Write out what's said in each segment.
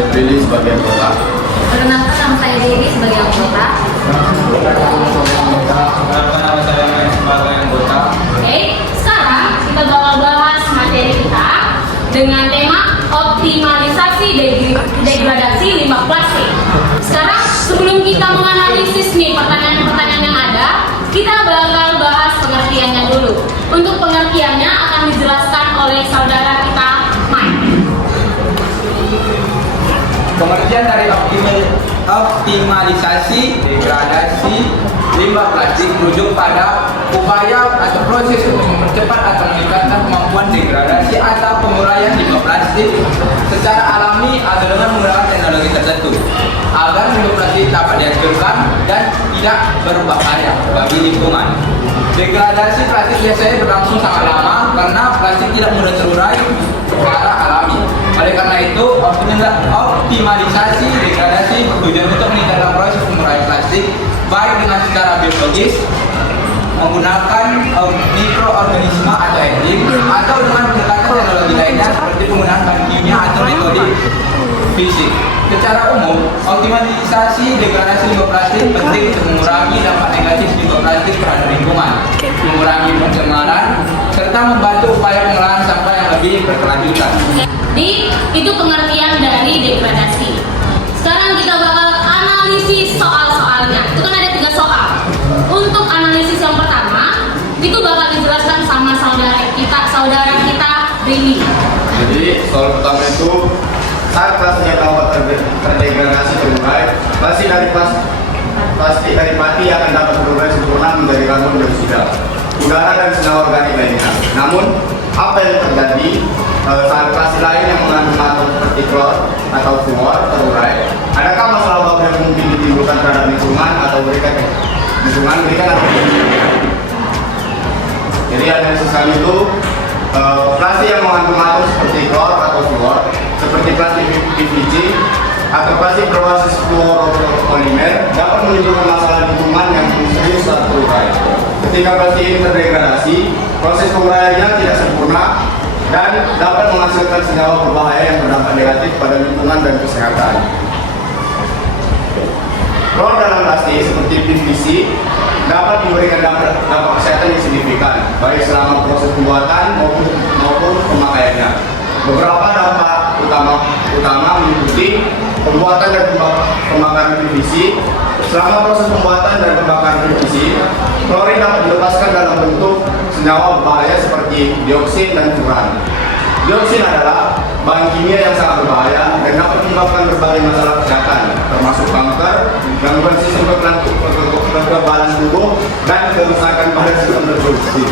saya Billy sebagai anggota. Perkenalkan, nama saya Dewi sebagai anggota. Perkenalkan, nama saya Main sebagai anggota. Oke, sekarang kita bakal bahas materi kita dengan tema optimalisasi degradasi limbah plastik. Sekarang sebelum kita menganalisis nih pertanyaan-pertanyaan yang ada, kita bakal bahas pengertiannya dulu. Untuk pengertiannya akan dijelaskan oleh saudara kita, Mike. Pengertian dari optimalisasi degradasi limbah plastik merujuk pada upaya atau proses untuk mempercepat atau meningkatkan kemampuan degradasi atau penguraian limbah plastik secara alami atau dengan menggunakan teknologi tertentu agar limbah plastik dapat dihancurkan dan tidak berbahaya bagi lingkungan. Degradasi plastik biasanya berlangsung sangat lama karena plastik tidak mudah terurai secara alami. Oleh karena itu, optimalisasi degradasi bertujuan untuk meningkatkan proses penguraian plastik baik dengan secara biologis, menggunakan mikroorganisme atau enzim, atau dengan pendekatan teknologi lainnya seperti penggunaan bahan kimia atau metode fisik. Secara umum, optimalisasi degradasi limbah plastik penting untuk mengurangi dampak negatif limbah plastik terhadap lingkungan, mengurangi pencemaran, serta membantu upaya pengolahan sampah yang lebih berkelanjutan. Itu pengertian dari degradasi. Sekarang kita bakal analisis soal-soalnya. Itu kan ada 3 soal. Untuk analisis yang pertama, itu bakal dijelaskan sama saudara kita Billy. Jadi soal pertama itu, saat plastik yang dapat terdegradasi terurai, plastik dari mati akan dapat berurai sempurna menjadi karbon dioksida, udara dan senyawa organik lainnya. Namun, apa yang terjadi saat plastik lain yang mengandung atom seperti klor atau fluor terurai? Adakah masalah baru yang mungkin ditimbulkan terhadap lingkungan atau berikan atau jadi ada sesuatu itu plastik yang mengandung atom seperti klor atau fluor, seperti plastik PVC atau plastik berbasis fluoropolimer dapat menimbulkan masalah lingkungan yang serius saat terurai. Ketika plastik ini terdegradasi, proses penguraiannya tidak sempurna dan dapat menghasilkan senyawa berbahaya yang berdampak negatif pada lingkungan dan kesehatan. Klor dalam plastik seperti PVC dapat memberikan dampak kesehatan yang signifikan, baik selama proses pembuatan maupun pemakaiannya. Beberapa dampak utama meliputi pembuatan dan pembakaran PVC. Selama proses pembuatan dan pembakaran PVC, klorin dapat dilepaskan dalam bentuk senyawa berbahaya seperti dioksin dan furan. Dioksin adalah bahan kimia yang sangat berbahaya dan dapat menyebabkan berbagai masalah kesehatan, termasuk kanker, gangguan sistem kekebalan tubuh, dan kerusakan pada sistem reproduksi.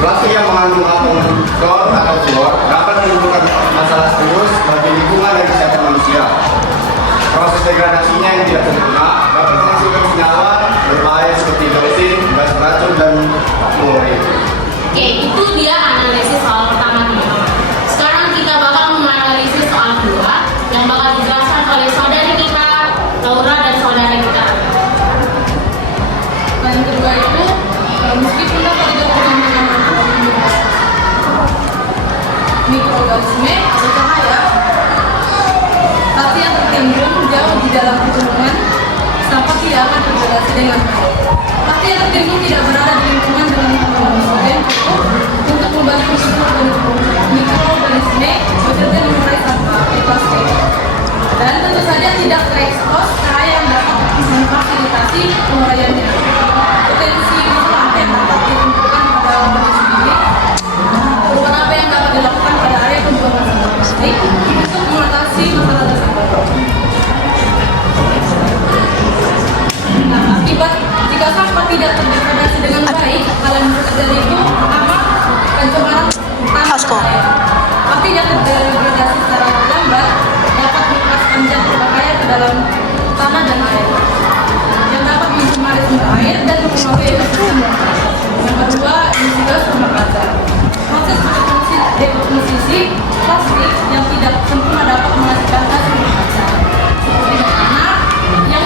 Plastik yang mengandung atom klor atau fluor dapat menimbulkan masalah serius bagi lingkungan dan kesehatan manusia. Proses degradasinya yang tidak sempurna dapat menghasilkan senyawa berbahaya seperti dioxin, gas beracun, dan fluorid. Oke, itu dia analisis soal pertama teman-teman. Sekarang kita bakal menganalisis soal kedua yang bakal dijelaskan oleh saudari kita Laura dan saudara kita. Yang kedua itu, meskipun dapat digabungkan dengan mikroorganisme atau cahaya, tapi yang tertimbun jauh di dalam lingkungan, sampah tidak akan terdegradasi dengan baik. Pasti yang tertimbun tidak berada di lingkungan dengan mikroorganisme yang cukup untuk membantu mikroorganisme bekerja mengurai sampah di plastik. Dan tentu saja tidak terekspos cahaya yang dapat memfasilitasi penguraiannya. Potensi masalah yang dapat ditimbulkan pada organisme sendiri, perubahan apa yang dapat dilakukan pada area pembuangan sampah plastik untuk mengatasi masalah tersebut. Nah, akibat jika sampah tidak terdegradasi dengan baik, hal yang bisa terjadi itu pertama, pencemaran tanah. Pasti tidak terdegradasi secara lambat dapat melepaskan zat berbahaya ke dalam tanah dan air yang dapat mencemari sumber air dan mempengaruhi ekosistem. Yang kedua, emisi gas rumah kaca. Proses dekomposisi plastik yang tidak sempurna dapat menghasilkan gas rumah kaca seperti tanah yang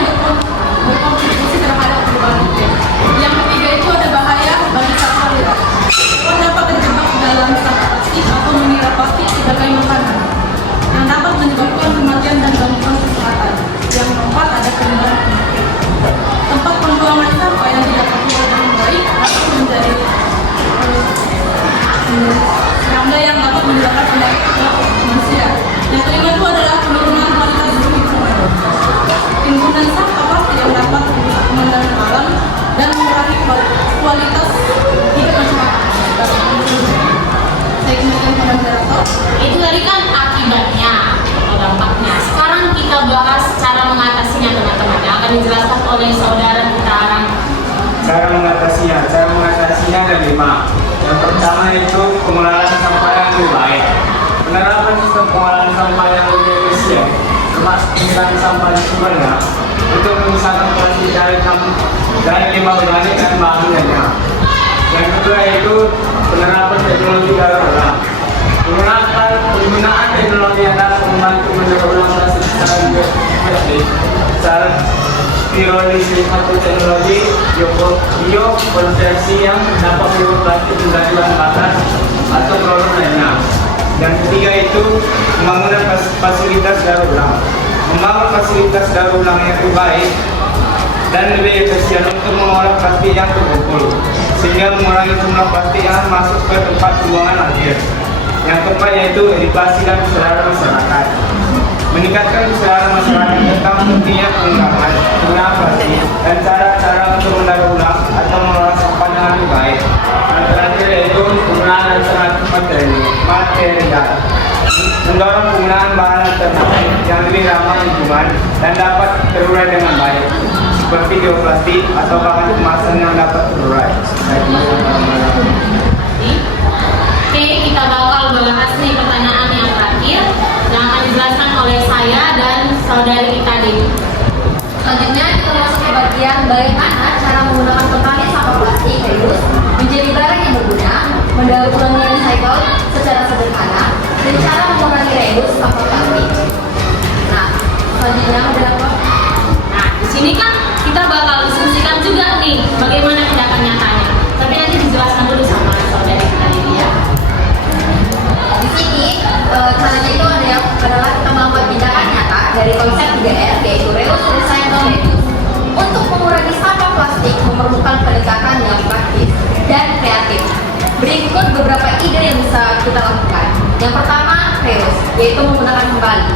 berkontribusi terhadap perubahan iklim. Yang ketiga itu ada bahaya bagi satwa liar. Dapat terjebak dalam sampah plastik atau mengira plastik sebagai menyebabkan penyakit ke manusia. Yang kelima itu adalah penurunan kualitas hidup. Timbunan sampah plastik yang dapat merusak pemandangan alam dan mengurangi kualitas hidup masyarakat. Saya kembalikan kepada moderator. Itu tadi kan akibatnya atau dampaknya. Sekarang kita bahas cara mengatasinya teman-teman. Yang akan dijelaskan oleh saudara kita Arang. Cara mengatasinya ada 5. Yang pertama itu pengelolaan sampah yang lebih baik. Penerapan sistem pengolahan sampah yang lebih efisien, termasuk pemilahan sampah di sumbernya, untuk memisahkan plastik dari limbah organik dan bahan lainnya. Yang kedua itu penerapan teknologi daur ulang. Penggunaan teknologi yang dapat membantu mendaur ulang plastik secara biodiesel, pirolisis atau teknologi biokonversi yang dapat mengubah plastik menjadi bahan bakar atau produk lainnya. Dan ketiga itu pembangunan fasilitas daur ulang. Membangun fasilitas daur ulang yang lebih baik dan lebih efisien untuk mengolah plastik yang terkumpul, sehingga mengurangi jumlah plastik yang masuk ke tempat pembuangan akhir. Yang keempat yaitu edukasi dan kesadaran masyarakat. Meningkatkan kesadaran masyarakat tentang pentingnya penggunaan plastik dan cara-cara untuk mendaur ulang atau mengolah sampah dengan lebih baik. Dan terakhir yaitu penggunaan alternatif material. Mendorong penggunaan bahan alternatif yang lebih ramah lingkungan dan dapat terurai dengan baik, seperti bioplastik atau bahan kemasan yang dapat terurai. Oke, kita bakal bahas nih pertanyaan yang terakhir yang akan dijelaskan oleh saya dan saudari kita Dewi. Selanjutnya kita masuk ke bagian bagaimana cara menggunakan kembali sampah plastik reuse menjadi barang yang berguna, mendaur ulangnya recycle secara sederhana, dan cara mengurangi reuse sampah plastik. Nah, selanjutnya adalah apa? Nah, di sini kan kita bakal diskusikan juga nih bagaimana tindakan nyatanya. Tapi nanti dijelaskan dulu sama saudari kita Dewi ya. Di sini caranya itu adalah kita melakukan tindakan nyata dari konsep 3R, yaitu reuse, recycle, reduce. Untuk mengurangi sampah plastik memerlukan pendekatan yang praktis dan kreatif. Berikut beberapa ide yang bisa kita lakukan. Yang pertama, reuse, yaitu menggunakan kembali.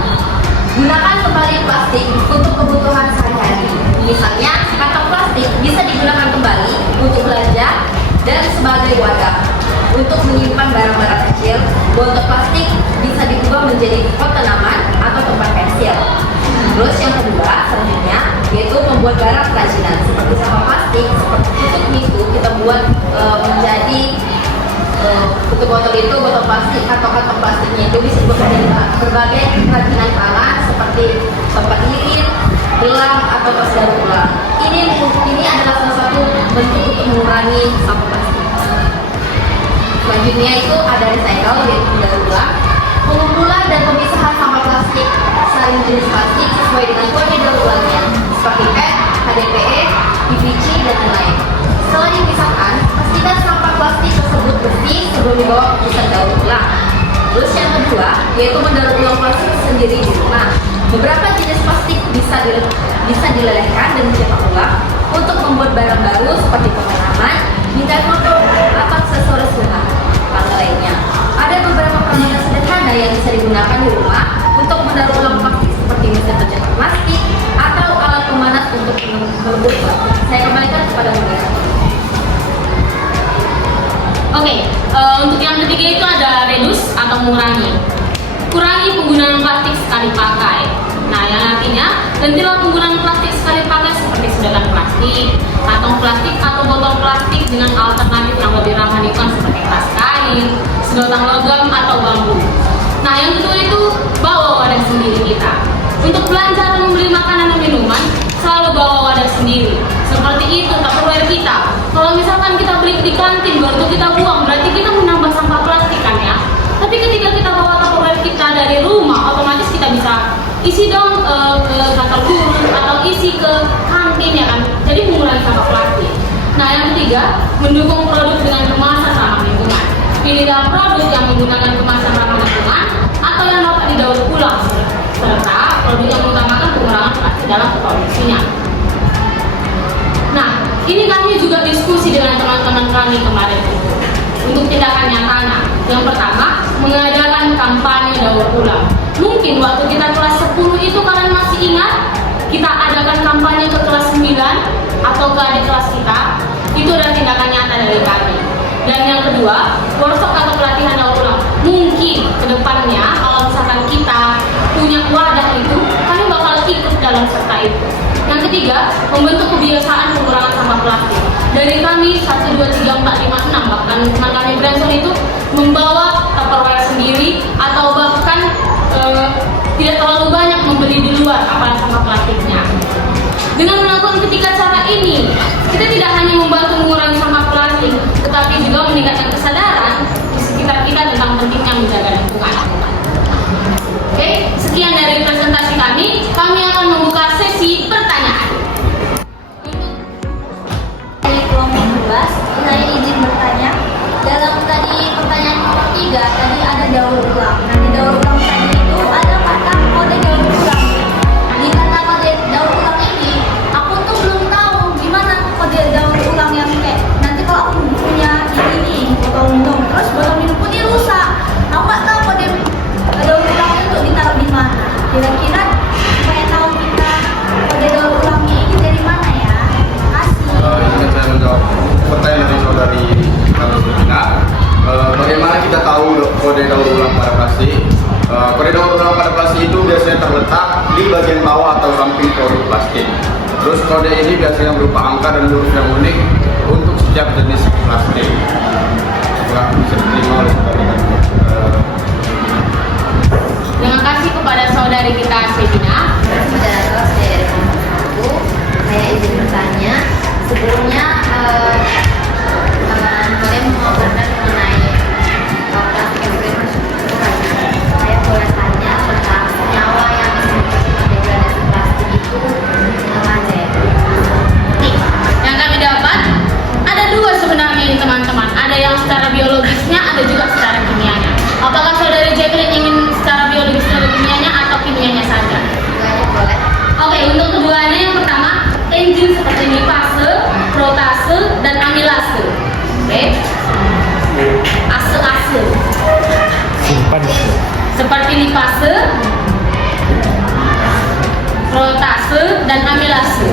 Gunakan kembali plastik untuk kebutuhan sehari-hari. Misalnya, kantong plastik bisa digunakan kembali untuk belanja dan sebagai wadah. Untuk menyimpan barang-barang kecil, botol plastik bisa diubah menjadi pot tanaman atau tempat pensil. Terus yang kedua, selanjutnya, yaitu membuat barang kerajinan seperti sampah plastik, seperti tutup miku kita buat menjadi tutup botol itu, botol plastik atau kantong plastiknya itu bisa dibuat menjadi berbagai kerajinan tangan seperti tempat lilin, gelang atau tas daur ulang. Ini adalah salah satu bentuk untuk mengurangi sampah plastik. Selanjutnya itu ada recycle, yaitu mendaur ulang, pengumpulan dan pemisahan sampah plastik saring jenis plastik sesuai dengan kode daur ulangnya seperti PET, HDPE, PVC, dan lain-lain. Setelah dipisahkan, pastikan sampah plastik tersebut bersih sebelum dibawa ke pusat daur ulang. Terus yang kedua, yaitu mendaur ulang plastik sendiri di rumah. Beberapa jenis plastik bisa dilelehkan dan dicetak ulang untuk membuat barang baru seperti pengenaman, bingkai foto, atau aksesoris rumah. Lainnya, ada beberapa permainan sederhana yang bisa digunakan di rumah untuk mendaur ulang plastik seperti mesin pencetak plastik atau alat pemanas untuk melembut plastik. Saya kembalikan kepada moderator. Oke, untuk yang ketiga itu ada reduce atau mengurangi. Kurangi penggunaan plastik sekali pakai. Nah, yang artinya gantilah penggunaan plastik sekali pakai seperti sedotan plastik, kantong plastik atau botol plastik dengan alternatif yang lebih ramah lingkungan seperti tas kain, sedotan logam atau bambu. Nah, yang kedua itu bawa wadah sendiri kita. Untuk belanja atau membeli makanan dan minuman, selalu bawa wadah sendiri. Seperti itu Tupperware kita. Kalau misalkan kita beli di kantin baru kita buang, berarti kita menambah sampah plastik kan ya. Tapi ketika kita bawa Tupperware kita dari rumah, otomatis kita bisa isi dong ke kantor guru atau isi ke kantin ya kan. Jadi mengurangi sampah plastik. Nah, yang ketiga, mendukung produk dengan kemasan ramah lingkungan. Pilihlah produk yang menggunakan kemasan ramah lingkungan atau yang dapat didaur ulang, serta produk yang mengutamakan pengurangan plastik dalam produksinya. Nah, ini kami juga diskusi dengan teman-teman kami kemarin untuk tindakan nyatanya. Yang pertama, mengadakan kampanye daur ulang. Mungkin waktu kita kelas 10 itu kalian masih ingat kita adakan kampanye ke kelas 9 atau ke adik kelas kita. Itu adalah tindakan nyata dari kami. Dan yang kedua, workshop atau pelatihan daur ulang. Mungkin kedepannya kalau misalkan kita punya wadah itu, kami bakal ikut dalam serta itu. Yang ketiga, membentuk kebiasaan pengurangan sampah plastik. Dari kami 1, 2, 3, 4, 5, 6, bahkan teman kami Branson itu membawa Tupperware sendiri atau bahkan tidak terlalu banyak membeli di luar apalagi sampah plastiknya. Dengan melakukan ketiga cara ini, kita tidak hanya membantu mengurangi sampah plastik, tetapi juga meningkatkan kesadaran di sekitar kita tentang pentingnya menjaga lingkungan. Oke, sekian dari presentasi kami akan membuka sesi pertanyaan. Dari kelompok 12, saya izin bertanya. Dalam tadi pertanyaan nomor 3, tadi ada daur ulang. Nah, di daur ulang tadi itu ada kata kode daur ulang. Di kata kode daur ulang ini, aku tuh belum tahu gimana kode daur ulang yang kayak nanti kalau aku punya ini botol minum, terus botol minumku ini rusak. Aku nggak tahu kode daur ulang itu ditaruh di mana. Kira-kira supaya tahu kita kode daur ulangnya ini dari mana ya? Kasih. Ingin saya menjawab pertanyaan dari saudari Karolina. Bagaimana kita tahu kode daur ulang pada plastik? Kode daur ulang pada plastik itu biasanya terletak di bagian bawah atau samping produk plastik. Terus kode ini biasanya berupa angka dan huruf yang unik untuk setiap jenis plastik. Nggak bisa diterima oleh saudari. Terima kasih kepada saudari kita Sebina. Moderator dari aku, saya izin bertanya. Sebelumnya saya mengabarkan mengenai plastik yang sudah masuk ke tanah. Saya boleh tanya tentang senyawa yang disebabkan degradasi plastik itu apa aja ya? Nih, yang kami dapat ada dua sebenarnya ini teman-teman. Ada yang secara biologisnya, ada juga secara kimianya. Apakah saudari Jacqueline ingin secara biologis dan kimianya atau kimianya saja? Keduanya boleh. Oke, untuk keduanya yang pertama enzim seperti lipase, protase, dan amilase. Oke. Ase-ase. Seperti lipase, protase, dan amilase.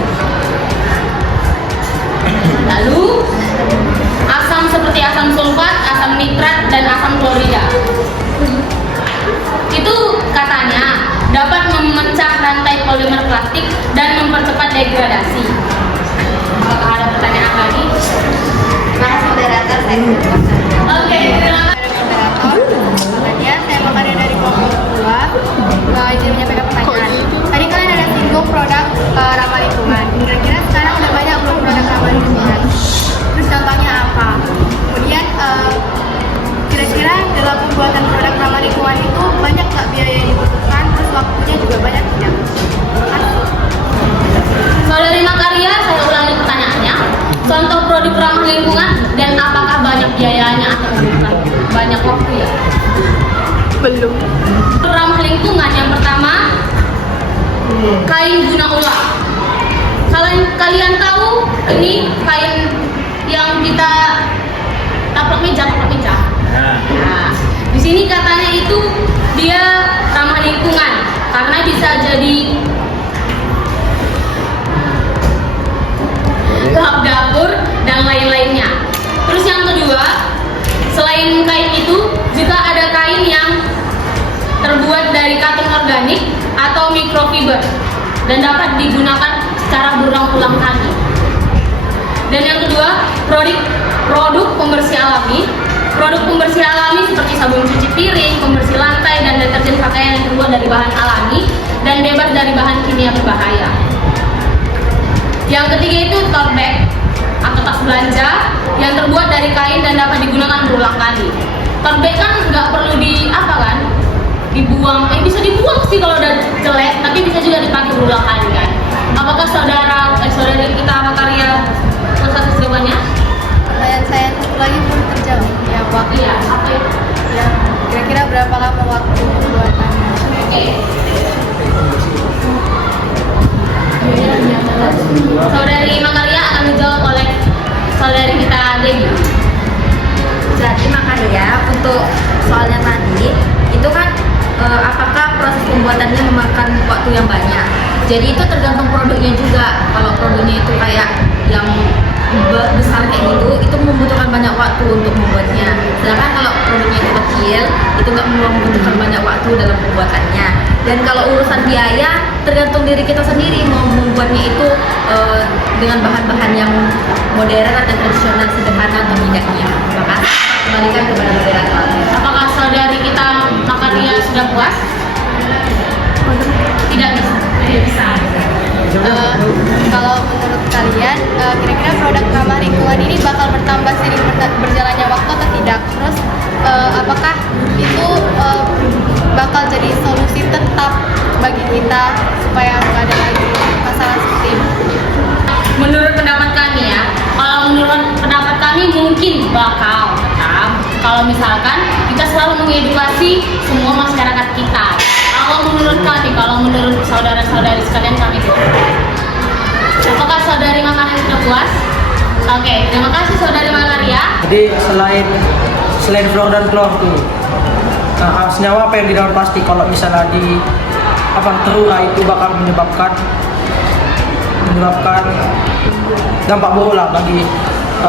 Lalu asam seperti asam sulfat, asam nitrat, dan asam klorida. Itu katanya dapat memecah rantai polimer plastik dan mempercepat degradasi. Apakah ada pertanyaan lagi? Terima kasih moderator, saya izin bertanya. Oke, terima kasih. Kemudian saya Makaria dari kelompok 2, izin menyampaikan pertanyaan. Tadi kalian ada singgung produk ramah lingkungan. Kira-kira sekarang udah banyak belum produk ramah lingkungan? Terus contohnya apa? Kemudian kira-kira dalam pembuatan produk ramah lingkungan itu banyak nggak biaya yang dibutuhkan? Terus waktunya juga banyak tidak? Saudari Makaria, saya ulangi pertanyaannya. Contoh produk ramah lingkungan dan apakah banyak biayanya atau bukan? Banyak waktu ya? Belum. Ramah lingkungan yang pertama, kain guna ulang. Kalian tahu ini kain yang kita taplak meja. Nah, di sini katanya itu dia ramah lingkungan karena bisa jadi lap dapur dan lain-lainnya. Terus yang kedua, selain kain itu juga ada kain yang terbuat dari katun organik atau mikrofiber dan dapat digunakan secara berulang-ulang kali. Dan yang kedua, produk pembersih alami. Produk pembersih alami seperti sabun cuci piring, pembersih lantai, dan deterjen pakaian yang terbuat dari bahan alami dan bebas dari bahan kimia berbahaya. Yang ketiga itu tote bag atau tas belanja yang terbuat dari kain dan dapat digunakan berulang kali. Tote bag kan nggak perlu dibuang, bisa dibuang sih kalau udah jelek, tapi bisa juga dipakai berulang kali kan. Apakah saudari kita Makaria satu jawabannya? Pertanyaan saya satu lagi belum terjawab. Ya, waktu. Iya, apa itu? Ya, kira-kira berapa lama waktu pembuatannya? Oke. Saudari Makaria akan dijawab oleh saudari kita Debbie. Jadi Makaria untuk soalnya tadi apakah proses pembuatannya memakan waktu yang banyak. Jadi itu tergantung produknya juga. Kalau produknya itu kayak yang besar kayak gitu, itu membutuhkan banyak waktu untuk membuatnya. Sedangkan kalau produknya itu kecil, itu nggak membutuhkan banyak waktu dalam pembuatannya. Dan kalau urusan biaya, tergantung diri kita sendiri mau membuatnya itu dengan bahan-bahan yang modern atau tradisional, sederhana atau tidaknya. Maka kembalikan kepada moderator. Apakah saudari kita Makaria sudah puas? Tidak bisa. Tidak bisa. Kalau menurut kalian, kira-kira produk ramah lingkungan ini bakal bertambah seiring berjalannya waktu atau tidak? Terus, apakah itu bakal jadi solusi tetap bagi kita supaya nggak ada lagi masalah seperti ini? Menurut pendapat kami ya, kalau menurut pendapat kami mungkin bakal tetap kalau misalkan kita selalu mengedukasi semua masyarakat kita. Kalau menurut kami, kalau menurut saudara-saudari sekalian kami tidak. Apakah saudari Makaria sudah puas? Oke, terima kasih saudari Makaria. Jadi selain fluor dan klor tuh, senyawa apa yang di dalam plastik kalau misalnya terurai itu bakal menyebabkan dampak buruk lah bagi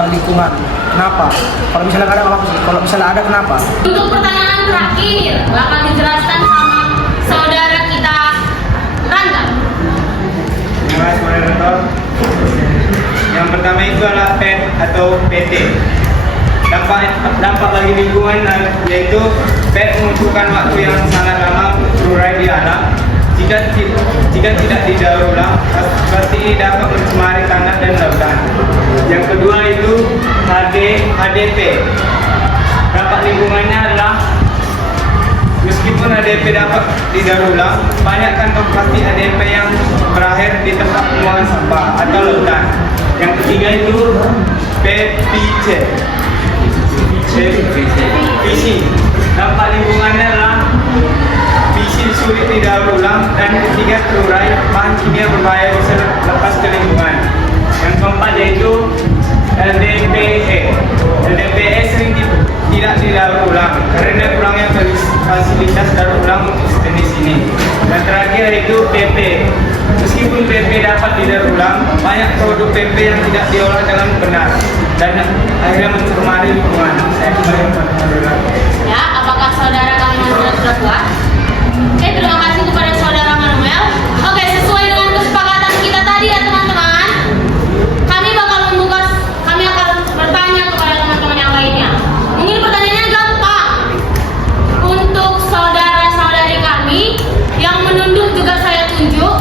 lingkungan. Kenapa? Kalau misalnya nggak ada apa sih? Kalau misalnya ada kenapa? Untuk pertanyaan terakhir bakal dijelaskan sama saudara kita Rangga. Terima kasih moderator. Yang pertama itu adalah PET atau PT. Dampak bagi lingkungan yaitu PET membutuhkan waktu yang sangat lama untuk terurai di alam. Jika tidak didaur ulang, plastik ini dapat mencemari tanah dan lautan. Yang kedua itu HDP. Dampak lingkungannya adalah meskipun HDP dapat didaur ulang, banyak kantong plastik HDP yang berakhir di tempat pembuangan sampah atau lautan. Yang ketiga itu PVC. Dampak lingkungannya adalah PC sulit didaur ulang, dan ketiga terurai, bahan kimia berbahaya bisa lepas ke lingkungan. Yang keempat yaitu LDPE. LDPE sering tidak didaur ulang karena kurangnya fasilitas daur ulang untuk jenis ini. Dan terakhir itu PP. Meskipun PP dapat didaur ulang, banyak produk PP yang tidak diolah dengan benar dan akhirnya mencemari lingkungan. Saya kembali kepada moderator. Ya, apakah saudara kami sudah puas? Oke, terima kasih kepada saudara Manuel. Oke, sesuai dengan kesepakatan kita tadi ya teman-teman, kami akan bertanya kepada teman-teman yang lainnya. Mungkin pertanyaannya gampang. Untuk saudara-saudari kami yang menunduk juga saya tunjuk.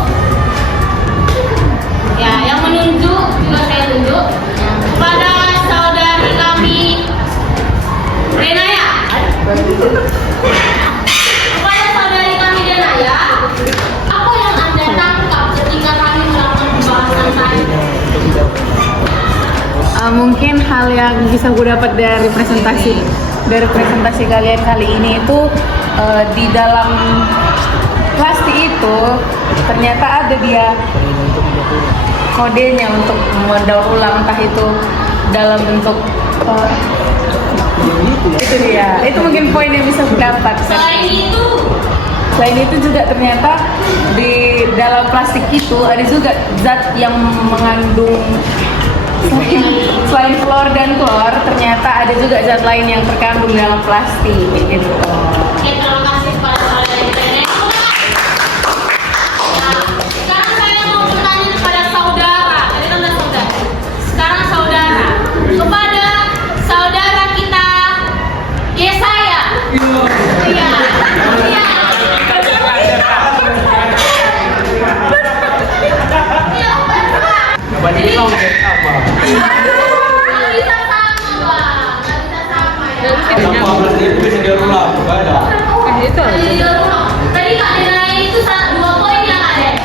Ya, yang menunjuk juga saya tunjuk kepada saudari kami Renaya. Kepada saudari kami Renaya, apa yang Anda tangkap ketika kami melakukan pembahasan tadi? Mungkin hal yang bisa gue dapat dari presentasi kalian kali ini itu di dalam plastik itu ternyata ada dia kodenya untuk mendaur ulang, entah itu dalam bentuk itu dia. Itu mungkin poin yang bisa gue dapat. Selain itu juga ternyata di dalam plastik itu ada juga zat yang mengandung selain fluor dan klor, ternyata ada juga zat lain yang terkandung dalam plastik gitu. Oke, terima kasih kepada saudari Renaya. Nah, sekarang saya mau bertanya kepada saudara. Tadi kan udah saudara. Sekarang saudara. Kepada saudara kita Yesaya. Iya. Iya. Jadi, nggak bisa sama, Bang. Nggak bisa sama ya. Tadi Kak Denaya itu 2 poin ya Kak Den?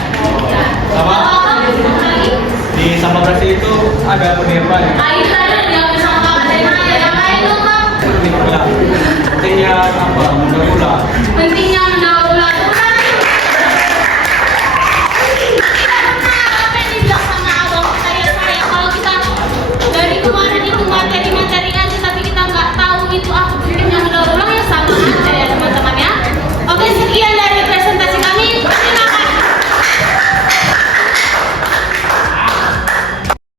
Sama. Kalau Abang lagi? Di sampah plastik itu ada penyebab. Itu tadi udah diambil sama Kak Denaya. Yang lain tuh Kak? Pentingnya apa? Mendaur ulang. Pentingnya mendaur